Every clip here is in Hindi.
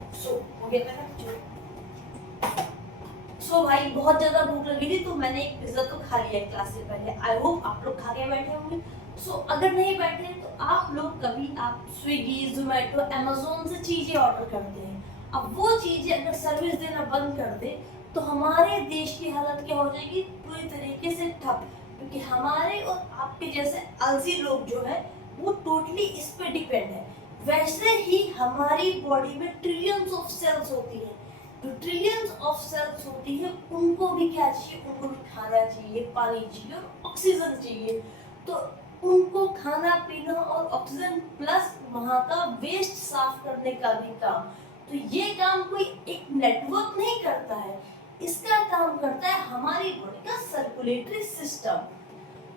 सो हो गया मेरा सो भाई बहुत ज्यादा भूख लगी थी तो मैंने एक पिज्जा तो खा लिया क्लास से पहले। आई होप आप लोग खा के बैठे होंगे। सो अगर नहीं बैठे तो आप लोग कभी आप स्विगी जोमेटो अमेजोन से चीजें ऑर्डर करते हैं। अब वो चीजें अगर सर्विस देना बंद कर दे तो हमारे देश की हालत क्या हो जाएगी, पूरी तरीके से ठप। क्योंकि हमारे और आपके जैसे आलसी लोग जो है वो टोटली इस पे डिपेंड है। वैसे ही हमारी बॉडी में ट्रिलियंस ऑफ सेल्स होती है। जो ट्रिलियंस ऑफ सेल्स होती है उनको भी क्या चाहिए, उनको भी खाना चाहिए, पानी चाहिए और ऑक्सीजन चाहिए। तो उनको खाना पीना और ऑक्सीजन प्लस वहां का वेस्ट साफ करने का भी काम। तो ये काम कोई एक नेटवर्क नहीं करता है, इसका काम करता है हमारी बॉडी का सर्कुलेटरी सिस्टम।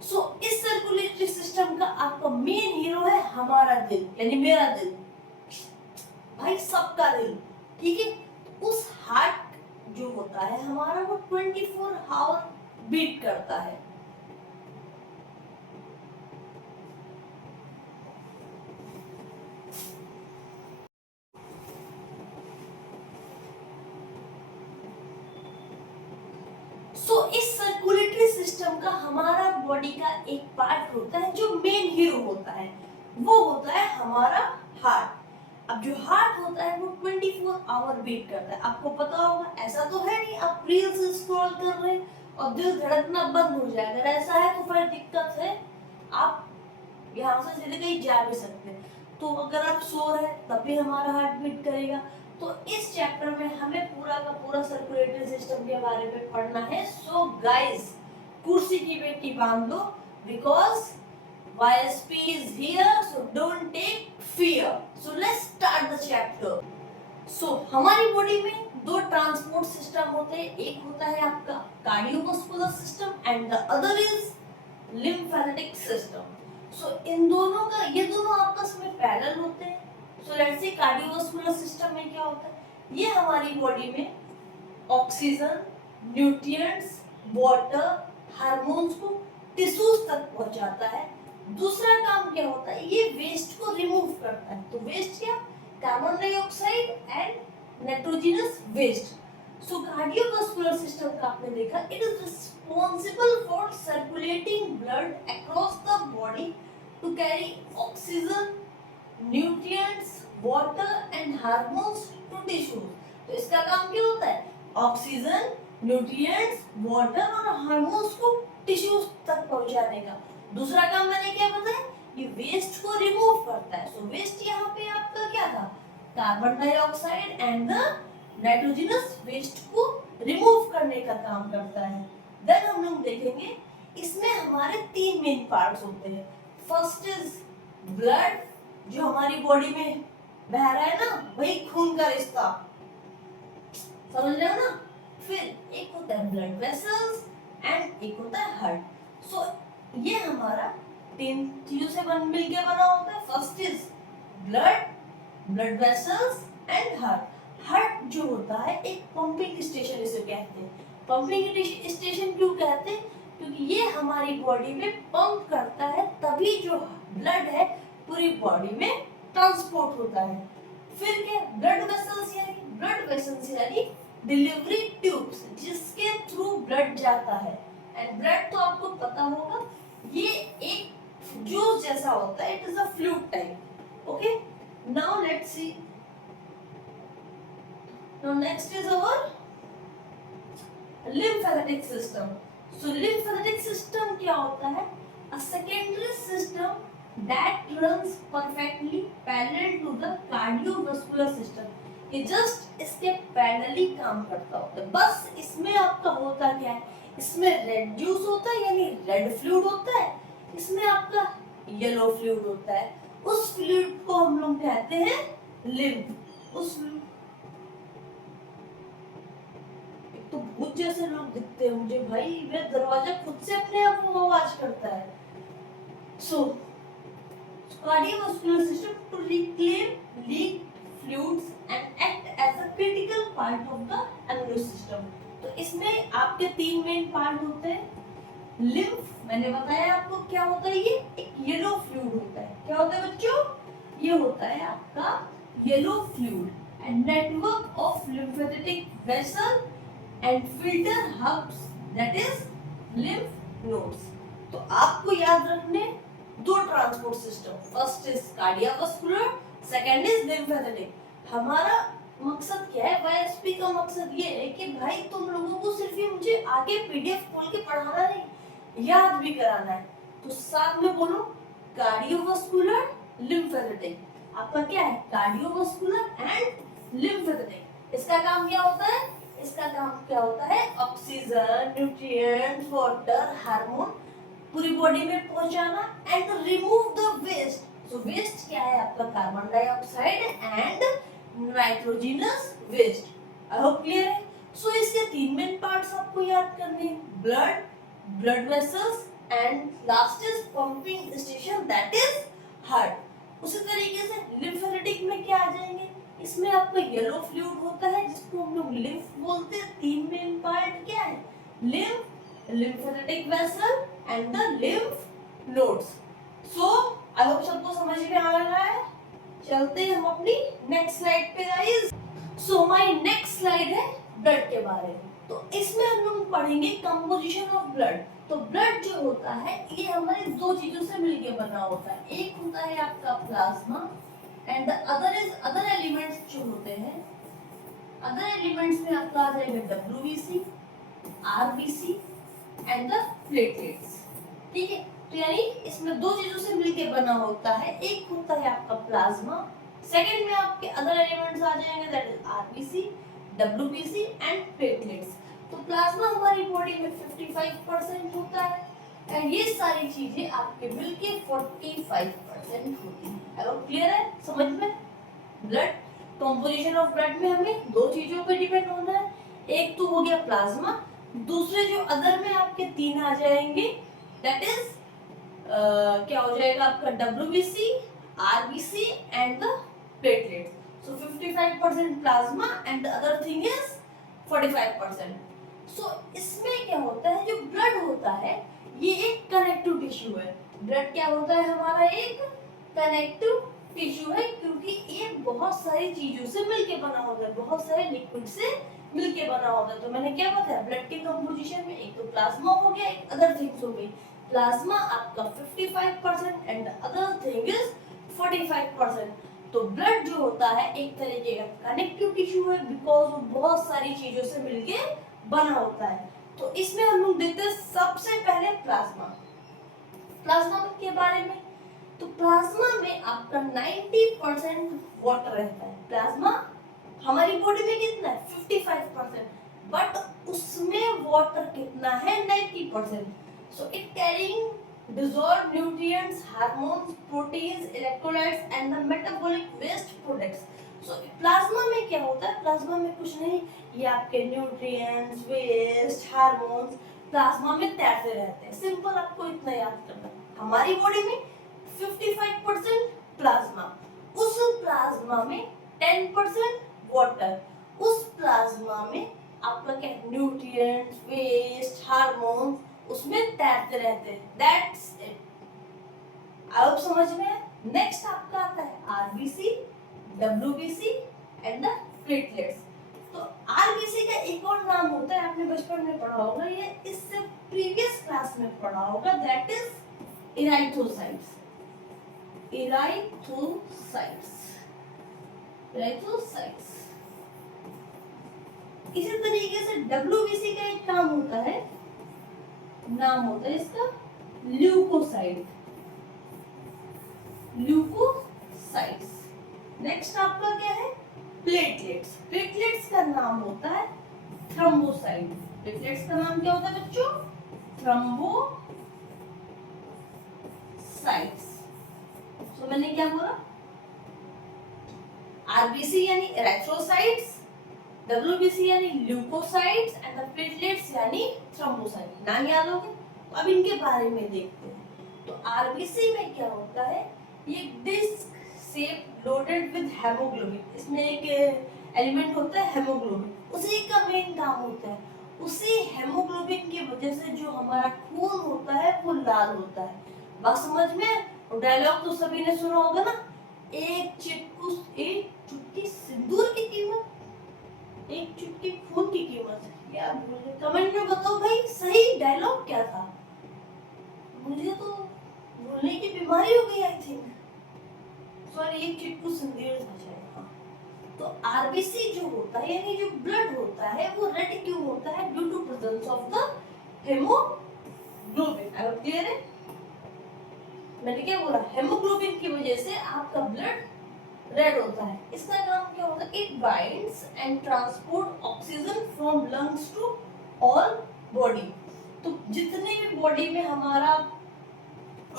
सो इस सर्कुलेटरी सिस्टम का आपका मेन हीरो है हमारा दिल, यानी मेरा दिल, भाई सबका दिल। ठीक है, उस हार्ट जो होता है हमारा वो 24 आवर बीट करता है। सो इस सर्कुलेटरी सिस्टम का हमारा बॉडी का एक पार्ट होता है जो मेन हीरो होता है, वो होता है हमारा हार्ट। अब जो हार्ट होता है वो 24 आवर बीट करता है। आपको पता होगा, ऐसा तो है नहीं आप रील्स स्क्रॉल कर रहे हैं और दिल धड़कना बंद हो जाए। अगर ऐसा है तो फिर दिक्कत है, आप यहाँ से सीधे कहीं जा भी सकते हैं। तो अगर आप सो रहे हैं तब भी हमारा हार्ट बीट करेगा। तो इस चैप्टर में हमें पूरा का पूरा सर्कुलेटरी सिस्टम के बारे में पढ़ना है। सो गाइस, कुर्सी की बेटी बांध दो, because YSP is here, so don't take fear. So let's start the chapter. So हमारी बॉडी में दो ट्रांसपोर्ट सिस्टम होते हैं, एक होता है आपका cardiovascular system and the other is lymphatic system. So इन दोनों का, ये दोनों आपस में पैरेलल होते हैं। So let's say cardiovascular system में क्या होता है, ये हमारी बॉडी में ऑक्सीजन, न्यूट्रिएंट्स, वाटर, हार्मोन्स को टिश्यूज तक पहुंचाता है। दूसरा काम क्या होता है, ये वेस्ट को रिमूव करता है। तो वेस्ट क्या, carbon dioxide and nitrogenous waste. So cardiovascular system का आपने देखा, it is responsible for circulating blood across the body to carry oxygen, nutrients, water and hormones to tissues. तो इसका काम क्या होता है, ऑक्सीजन, न्यूट्रिएंट्स, वाटर और हार्मोन्स को टिश्यूज तक पहुंचाने का। दूसरा काम मैंने क्या बताया, ये वेस्ट को रिमूव करता है। सो वेस्ट यहाँ पे आपका क्या था, carbon dioxide and the nitrogenous waste को रिमूव करने का काम करता है। देन हम लोग देखेंगे इसमें हमारे तीन मेन पार्ट्स होते हैं। फर्स्ट इज ब्लड, जो हमारी बॉडी में बह रहा है ना, वही खून का रिश्ता, समझ रहे हो ना। फिर एक होता है ब्लड वेसल्स एंड एक होता है हार्ट। सो ये हमारा तीन चीजों से मिलकर बना होता है। First is blood, blood vessels and heart. Heart जो होता है एक पंपिंग स्टेशन इसे कहते हैं। पंपिंग स्टेशन क्यों कहते हैं, क्योंकि ये हमारी बॉडी में पंप करता है, तभी जो ब्लड है पूरी बॉडी में ट्रांसपोर्ट होता है। फिर क्या, ब्लड वेसल्स यानी डिलीवरी ट्यूब्स, जिसके थ्रू ब्लड जाता है। एंड ब्लड तो आपको पता होगा, ये एक जूस जैसा होता है, it is a fluid type. Okay, now let's see, now next is our lymphatic system. So lymphatic system क्या होता है, a secondary system that runs perfectly parallel to the cardiovascular system. ये जस्ट इसके पैरेलली काम करता होता है। बस इसमें आपका होता क्या है, इसमें रेड जूस होता है यानी रेड फ्लूइड होता है, इसमें आपका येलो फ्लूइड होता है। उस फ्लूइड को हम लोग कहते हैं लिम्फ। उस तो भूत जैसे लोग दिखते हैं मुझे भाई, मेरा दरवाजा खुद से अपने आप वो आवाज करता है। सो cardiovascular system to reclaim leaked fluids and act as a critical part of the immune system. तो इसमें आपके तीन मेन पार्ट होते हैं। लिम्फ मैंने बताया आपको क्या होता है, ये एक येलो फ्लूइड होता है। क्या होता है बच्चों, ये होता है आपका yellow fluid. a network of lymphatic vessel and filter hubs, that is lymph nodes. तो आपको याद रखने दो transport system, first is cardiovascular, second is lymphatic. हमारा मकसद क्या है, वाईएसपी का मकसद ये है कि भाई तुम लोगों को सिर्फ ये मुझे आगे पीडीएफ खोल के पढ़ाना नहीं, याद भी कराना है. तो साथ में बोलो कार्डियोवास्कुलर लिम्फेटिक. आपका क्या है, कार्डियोवास्कुलर एंड लिम्फेटिक. इसका काम क्या होता है, इसका काम क्या होता है, ऑक्सीजन, न्यूट्रिएंट्स, वाटर, हार्मोन पूरी बॉडी में पहुंचाना and remove the waste. So waste क्या है आपका, carbon dioxide and nitrogenous waste. I hope clear है. सो इसके तीन मेन पार्ट्स आपको याद करने हैं, blood, blood vessels and last is pumping station, that is heart. उसी तरीके से लिम्फेटिक में क्या आ जाएंगे, इसमें आपका येलो फ्लूइड होता है जिसको हम लोग लिम्फ बोलते हैं. तीन मेन पार्ट क्या है, lymph, lymphatic vessel and the lymph nodes. So I hope सबको समझ में आ रहा है. चलते हैं हम अपनी नेक्स्ट स्लाइड पे guys. So my next slide है ब्लड के बारे में. तो इसमें हम लोग पढ़ेंगे कंपोजिशन ऑफ ब्लड. तो ब्लड जो होता है ये हमारे दो चीजों से मिलके बना होता है. एक होता है आपका plasma and the other is other elements जो होते हैं. अदर एलिमेंट्स में आपका आ जाएगा WBC, RBC and the platelets. ठीक है, तो यानी इसमें दो चीजों से मिलके बना होता है. एक होता है आपका प्लाज्मा, सेकंड में आपके अदर एलिमेंट्स आ जाएंगे, that is RBC, WBC and platelets. तो प्लाज्मा हमारी बॉडी में 55% होता है एंड ये सारी चीजें आपके मिलके 45% होती है. अब क्लियर है, समझ में. ब्लड कंपोजिशन ऑफ ब्लड में हमें दो चीजों पे डिपेंड होना है. एक तो हो गया प्लाज्मा, दूसरे जो अदर में आपके तीन आ जाएंगे, दैट इज क्या हो जाएगा आपका WBC, RBC and the platelets. So 55% plasma and the other thing is 45%. सो इसमें क्या होता है, जो ब्लड होता है ये एक कनेक्टिव टिश्यू है. ब्लड क्या होता है हमारा, एक कनेक्टिव टिश्यू है, क्योंकि ये बहुत सारी चीजों से मिलके बना होता है, बहुत सारे लिक्विड से मिलके बना होता है. तो मैंने क्या बताया, ब्लड के कंपोजिशन में एक तो प्लाज्मा हो गया, एक अदर थिंग्स हो गई. प्लाज्मा आपका 55% एंड अदर थिंग इज 45%. तो ब्लड जो होता है एक तरीके का कनेक्टिव टिश्यू है, बिकॉज वो बहुत सारी चीजों से मिलके बना होता है. तो इसमें हम लोग देखते हैं सबसे पहले प्लाज्मा. प्लाज्मा के बारे में, तो प्लाज्मा में आपका 90% वाटर रहता है. प्लाज्मा हमारी बॉडी में कितना है, 55%, बट उसमें वाटर कितना है, 90%. So it carrying dissolved nutrients, hormones, proteins, electrolytes and the metabolic waste products. So plasma में क्या होता है, प्लाज्मा में कुछ नहीं, ये आपके न्यूट्रिएंट्स, वेस्ट, हार्मोन्स प्लाज्मा में तैरते रहते हैं. सिंपल आपको इतना याद करना है. हमारी बॉडी में 55% प्लाज्मा, उस प्लाज्मा में 10% वाटर, उस प्लाज्मा में आपका क्या, न्यूट्रिएंट्स, वेस्ट, हार्मोन उसमें तैरते रहते हैं. That's it. अब समझ में. नेक्स्ट आपका आता है RBC, WBC and the platelets. तो RBC का एक और नाम होता है, आपने बचपन में पढ़ा होगा, ये इससे प्रीवियस क्लास में पढ़ा होगा, दैट इज इराइथोसाइट्स. इराइथोसाइट्स, इराइथोसाइट्स. इसी तरीके से WBC का एक काम होता है, नाम होता है इसका ल्यूकोसाइट, ल्यूकोसाइट्स. नेक्स्ट आपका क्या है, प्लेटलेट्स. प्लेटलेट्स का नाम होता है थ्रोम्बोसाइट. प्लेटलेट्स का नाम क्या होता है बच्चों, थ्रोम्बोसाइट्स. सो मैंने क्या बोला, RBC यानी इरेथ्रोसाइट्स, WBC यानी ल्यूकोसाइट्स एंड द प्लेटलेट्स यानी थ्रोम्बोसाइट. नाम याद हो गए. अब इनके बारे में देखते हैं. तो RBC में क्या होता है, ये disc shape loaded with haemoglobin. इसमें एक एलिमेंट होता है हेमोग्लोबिन, उसी का मेन काम होता है. उसी हेमोग्लोबिन की वजह से जो हमारा खून होता है वो लाल होता है. बात समझ में. डायलॉग तो सभी ने सुना होगा ना, एक चुटकी सिंदूर की कीमत चिट्टू सिंदूर जाएगा। तो आरबीसी जो होता है यानी जो ब्लड होता है वो रेड क्यों होता है? Due to presence of the haemoglobin. अब क्लियर है? मैंने क्या बोला? हेमोग्लोबिन की वजह से आपका ब्लड रेड होता है। इसका काम क्या होता है? It binds and transport oxygen from lungs to all body. तो जितने भी बॉडी में हमारा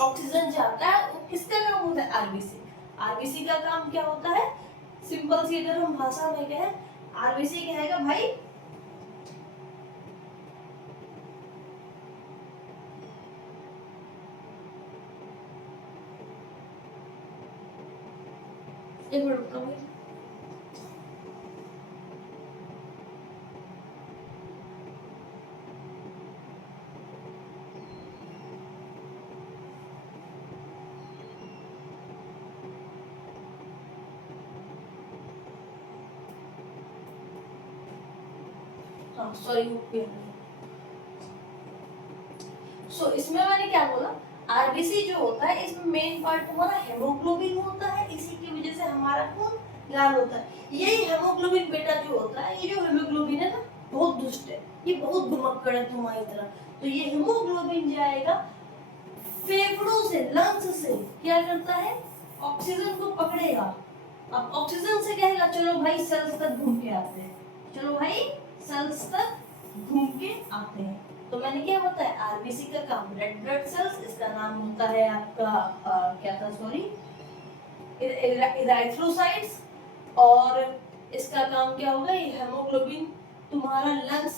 ऑक्सीजन जाता है वो किसका काम होता है? आरबीसी। आरबीसी का काम क्या होता है? सिंपल सी अगर हम भाषा में कहें, आरबीसी कहेगा भाई एक मिनट रुकना भाई। हाँ सॉरी। सो इसमें मैंने क्या बोला? आरबीसी जो होता है इसमें मेन पार्ट हमारा हेमोग्लोबिन होता है, इसी की वजह से हमारा खून लाल होता है। यही हेमोग्लोबिन बेटा जो होता है, ये जो हेमोग्लोबिन है ना बहुत दुष्ट है, ये बहुत घुमक्कड़ है तुम्हारी तरह। तो ये हेमोग्लोबिन जाएगा फेफड़ों से, लंग्स से क्या करता है? ऑक्सीजन को पकड़ेगा। अब ऑक्सीजन से कहेगा चलो भाई सेल्स तक घूम के आते हैं, चलो भाई सेल्स तक घूम के आते हैं। तो मैंने क्या बताया? आरबीसी का काम रेड ब्लड सेल्स, इसका नाम होता है आपका क्या था सॉरी, इराइथ्रोसाइट्स। और इसका काम क्या होगा? ये हेमोग्लोबिन तुम्हारा लंग्स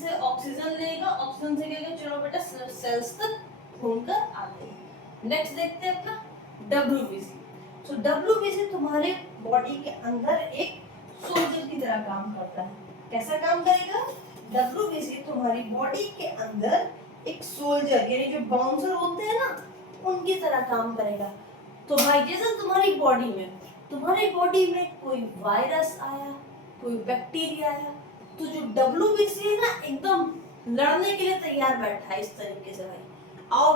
से ऑक्सीजन लेगा, ऑक्सीजन से कहेगा चलो बेटा सेल्स तक घूमकर आते हैं। नेक्स्ट देखते हैं अपना डब्ल्यूबीसी। सो डब्ल्यूबीसी तुम्हारे बॉडी के अंदर एक सोल्जर की तरह काम करता है। कैसा काम करेगा? डब्ल्यूबीसी तुम्हारी बॉडी के अंदर एक सोल्जर यानी जो बाउंसर होते हैं ना, उनकी तरह काम करेगा। तो भाई जैसे तुम्हारी बॉडी में कोई वायरस आया, कोई बैक्टीरिया आया, तो जो डब्ल्यूबीसी है ना एकदम लड़ने के लिए तैयार बैठा है इस तरीके से भाई। आओ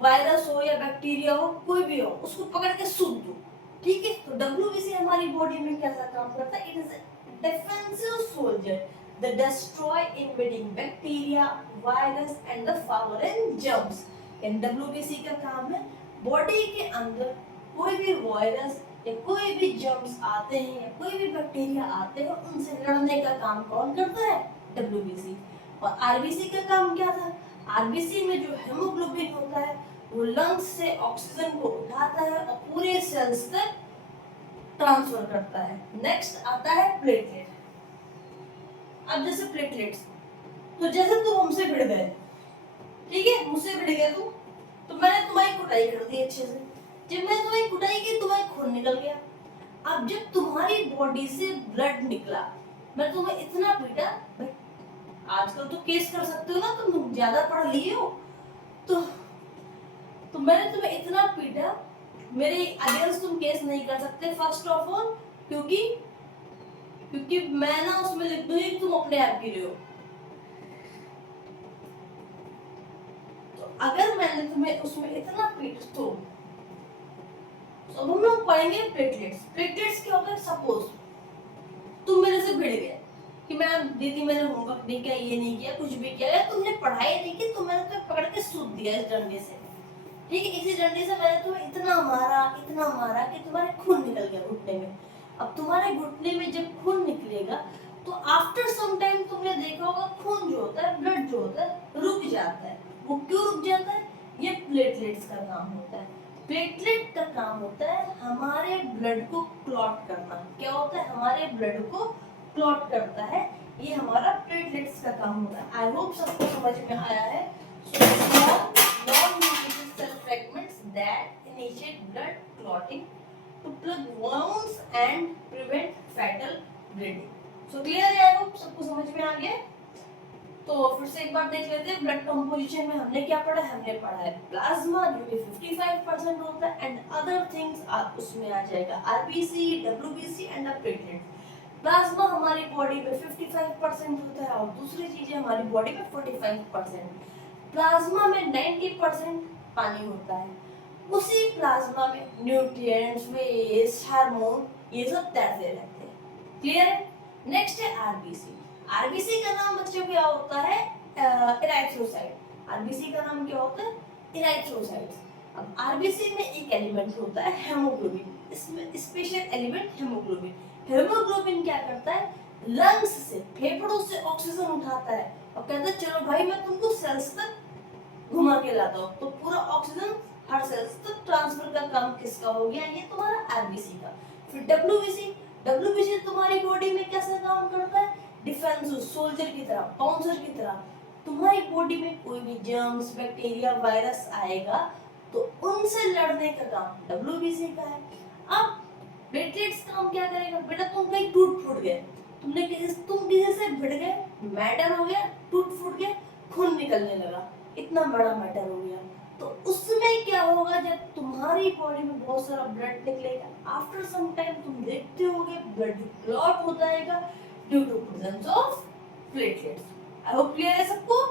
वायरस हो या बैक्टीरिया हो, कोई भी हो, उसको पकड़ के सूद दो। ठीक है? तो डब्ल्यूबीसी हमारी बॉडी में कैसा काम करता है? It is defensive soldier that destroy invading bacteria, virus and the foreign germs। In WBC का काम है बॉडी के अंदर कोई भी वायरस या कोई भी जर्म्स आते हैं या कोई भी बैक्टीरिया आते हैं, उनसे लड़ने का काम कौन करता है? WBC। और RBC का काम क्या था? RBC में जो हेमोग्लोबिन होता है वो लंग्स से ऑक्सीजन को उठाता है और पूरे सेल्स तक ट्रांसफर करता है। नेक्स्ट आता है प्लेटलेट। अब जैसे प्लेटलेट्स, तो जैसे तुम हमसे भिड़ गए, ठीक है, मुझसे भिड़ गए तुम, तो मैंने तुम्हारी कुटाई कर दी अच्छे से। जब मैंने तुम्हारी कुटाई की, तुम्हारा खून निकल गया। अब जब तुम्हारी बॉडी से ब्लड निकला, मैं तुम्हें इतना पीटा, आजकल तो केस कर सकते हो ना, तुम ज्यादा पढ़ लिए हो, तो मैंने तुम्हें इतना पीटा, मेरे अगेंस्ट तुम केस नहीं कर सकते। फर्स्ट ऑफ ऑल क्योंकि मैं ना उसमें लिख दूंगी कि तुम अपने आप गिरे हो। तो अगर मैंने तुम्हें उसमें इतना पीट तो अब हम लोग पढ़ेंगे प्लेटलेट्स। प्लेटलेट्स क्या होता है? सपोज तुम मेरे से भिड़ गए कि मैं दीदी मैंने होमवर्क नहीं किया, ये नहीं किया, कुछ भी किया, या तुमने पढ़ाई नहीं की, तो मैंने तुम्हें पकड़ के सूद दिया इस डंडे से। ठीक है? इसी डंडे से मैंने तुम्हें इतना मारा कि तुम्हारे खून निकल गया घुटने में। अब तुम्हारे घुटने में जब खून निकलेगा तो आफ्टर सम टाइम तुमने देखा होगा खून जो होता है, ब्लड जो होता है, रुक जाता है। वो क्यों रुक जाता है? ये प्लेटलेट्स का काम होता है। प्लेटलेट का काम होता है हमारे ब्लड को क्लॉट करना। क्या होता है? हमारे ब्लड को क्लॉट करता है, ये हमारा प्लेटलेट्स का काम होता है। आई होप सबको समझ में आया है। Non-nucleus cell fragments that initiate blood clotting to plug wounds and prevent fatal bleeding। So clear है? आई होप सबको समझ में आ गया। तो फिर से एक बार देख लेते हैं ब्लड कंपोजिशन में हमने क्या पढ़ा है। हमने पढ़ा है प्लाज्मा जो कि 55% होता है एंड अदर थिंग्स उसमें आ जाएगा RBC, WBC and platelet. Plasma हमारी बॉडी में 55% होता है और दूसरी चीजें हमारी बॉडी में 45%। प्लाज्मा में 90% पानी होता है उसी प्लाज्मा में न्यूट्रिएंट्स, वेस्ट, हार्मोन ये सब तैरते रहते हैं। क्लियर है? नेक्स्ट है आरबीसी। आरबीसी का नाम बच्चों क्या होता है? इराइथ्रोसाइट। आरबीसी का नाम क्या होता है? इराइथ्रोसाइट्स। अब आरबीसी में एक एलिमेंट होता है हेमोग्लोबिन, इसमें स्पेशल एलिमेंट हेमोग्लोबिन। हेमोग्लोबिन क्या करता है? लंग्स से, फेफड़ों से ऑक्सीजन उठाता है और कहता है चलो भाई मैं तुमको सेल्स तक घुमा के लाता हूँ। तो पूरा ऑक्सीजन हर सेल्स तक ट्रांसफर का काम किसका हो गया? ये तुम्हारा आरबीसी का। फिर डब्ल्यूबीसी। डब्ल्यूबीसी तुम्हारी बॉडी में कैसे काम करता है? डिफेंस सोल्जर की तरह, बाउंसर की तरह। तुम्हारी बॉडी में कोई भी जर्म्स, बैक्टीरिया, वायरस आएगा तो उनसे लड़ने का काम डब्ल्यूबीसी का है। अब प्लेटलेट्स काम क्या करेगा? बेटा तुम कहीं टूट फूट गए, तुम किसी से भिड़ गए, मैटर हो गया, टूट फूट गया, खून निकलने लगा, इतना बड़ा मैटर हो गया, तो उसमें क्या होगा? जब तुम्हारी बॉडी में बहुत सारा ब्लड निकलेगा, आफ्टर सम टाइम तुम देखते होगे ब्लड क्लॉट हो जाएगा due to presence of platelets. I hope clear है सबको?